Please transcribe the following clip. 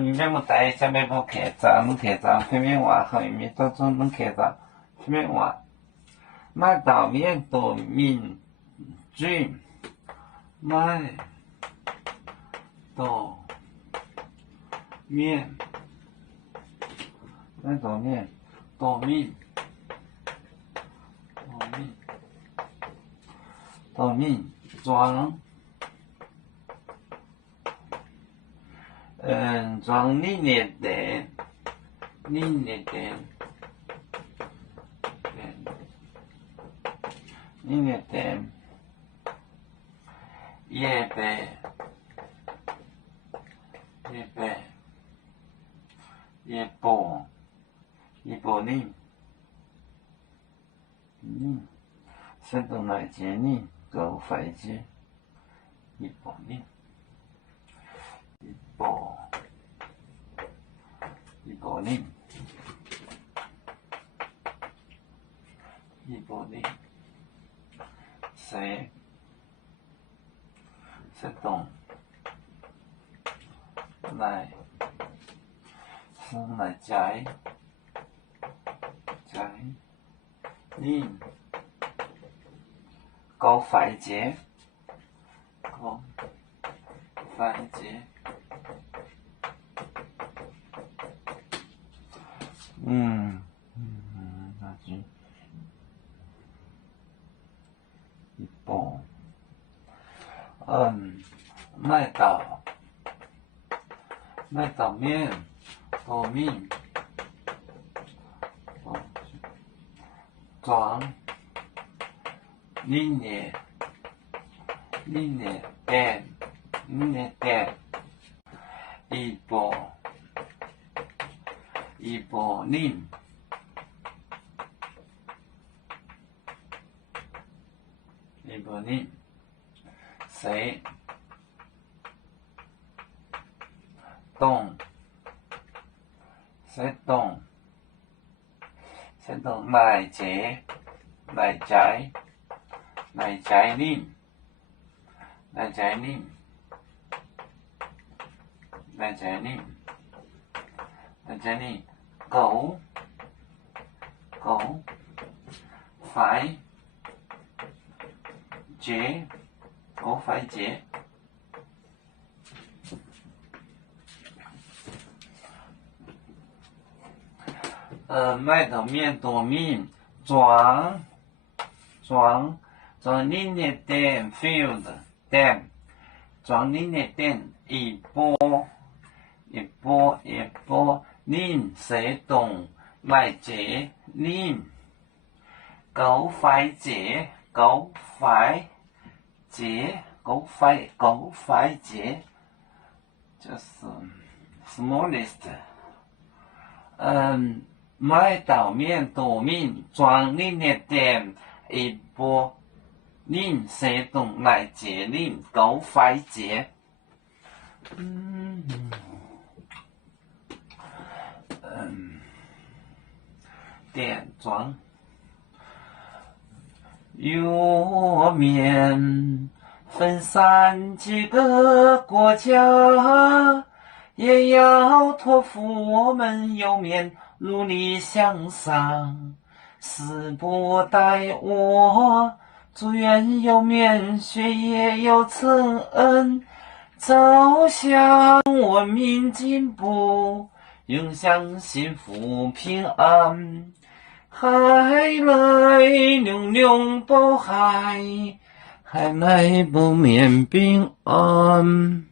面目大，下面不开张，能开张，片面话和面当中能开张，片面话。麦到面多面嘴，麦到面，麦到面多面，多面装。装你的蛋，你的蛋，你的蛋，叶白，叶白，叶波，叶波呢？山东来接你，够快接，叶波呢？叶波。一波呢？一波呢？谁动来？生来摘你高快捷，高快捷。那就一波，麦到面，多面，装，你的蛋，一波你。一波你，谁动？谁动来接，来摘你，来摘你，狗，快捷，狗快捷。麦头面多面装你的蛋 field 蛋，装你的蛋一波，你谁动来接你，狗快捷，就是 smallest。麦到面多面装你的蛋一波，你谁动来接你，狗快捷。点装有面分散几个国家，也要托付我们有面努力向上，时不待我，祝愿有面学业有成恩，走向文明进步，影响幸福平安。海来永永保海，海来保面平安。